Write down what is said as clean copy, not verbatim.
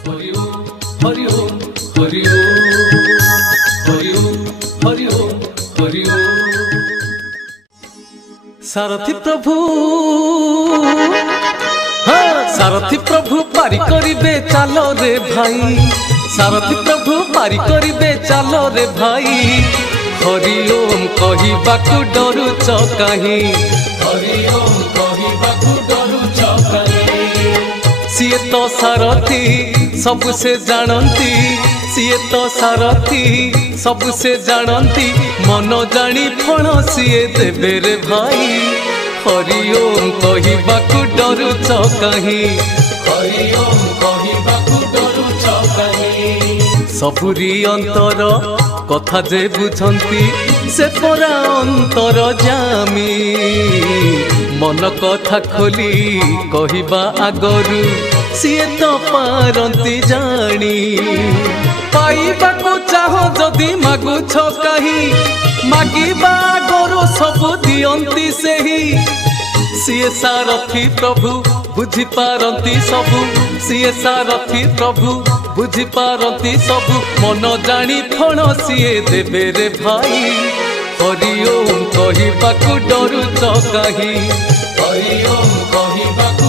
हरि ओम हरि ओम हरि ओम हरि ओम हरि ओम हरि ओम। सारथी प्रभु हाँ सारथी प्रभु पारी करिबे चालो रे भाई, सारथी प्रभु पारी करिबे चालो रे भाई। हरि ओम कहिबाकु डरुच काहीं, हरि ओम कहिबाकु डरुच काहीं। सिए तो सारथी सब से जानती, सिए तो सारथी सब से जानती, मन जानी फण सिए देबे रे भाई। हरि ओम कहिबाकु डरुच काहीं, हरि ओम कहिबाकु डरुच काहीं। सबुरी अंतर कथा जे बुझंती से परा अंतर जामी, मन कथा खोली कहिबा आगरु सिए तो पारंती जानी। पाइबाकु चाह जदि मागुछ काहीं, मागिबा आगरु सब दियंती सेही। सिए सारथी प्रभु बुझी पारंती सबु, सिए सारथी प्रभु बुझी पारंती सबु, मन जानी फण सिए देबे रे भाई। हरि ओम कहिबाकु डरुच काहीं, हरि ओम कहिबाकु